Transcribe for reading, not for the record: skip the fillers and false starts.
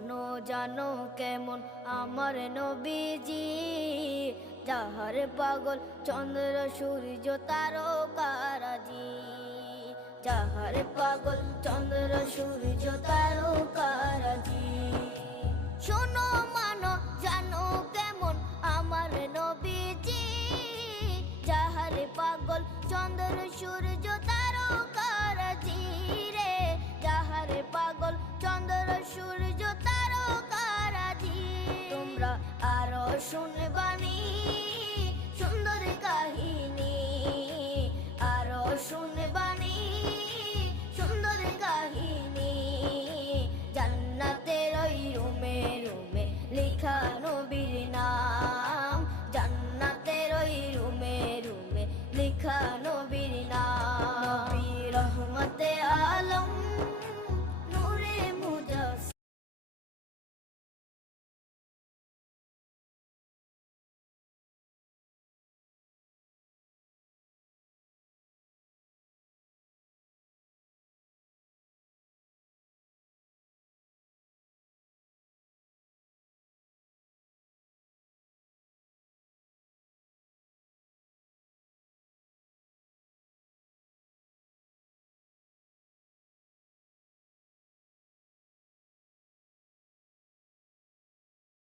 জানো জানো কেমন আমার নবীজি, যাহার পাগল চন্দ্র সূর্য তারকারাজি, যাহার পাগল চন্দ্র সূর্য তারকারাজি। শোনো মানো জানো কেমন আমার নবীজি, যাহার পাগল চন্দ্র সূর্য তারকারাজি রে, যাহার পাগল চন্দ্র সূর্য তারকারাজি। তোমরা আরো শুনবা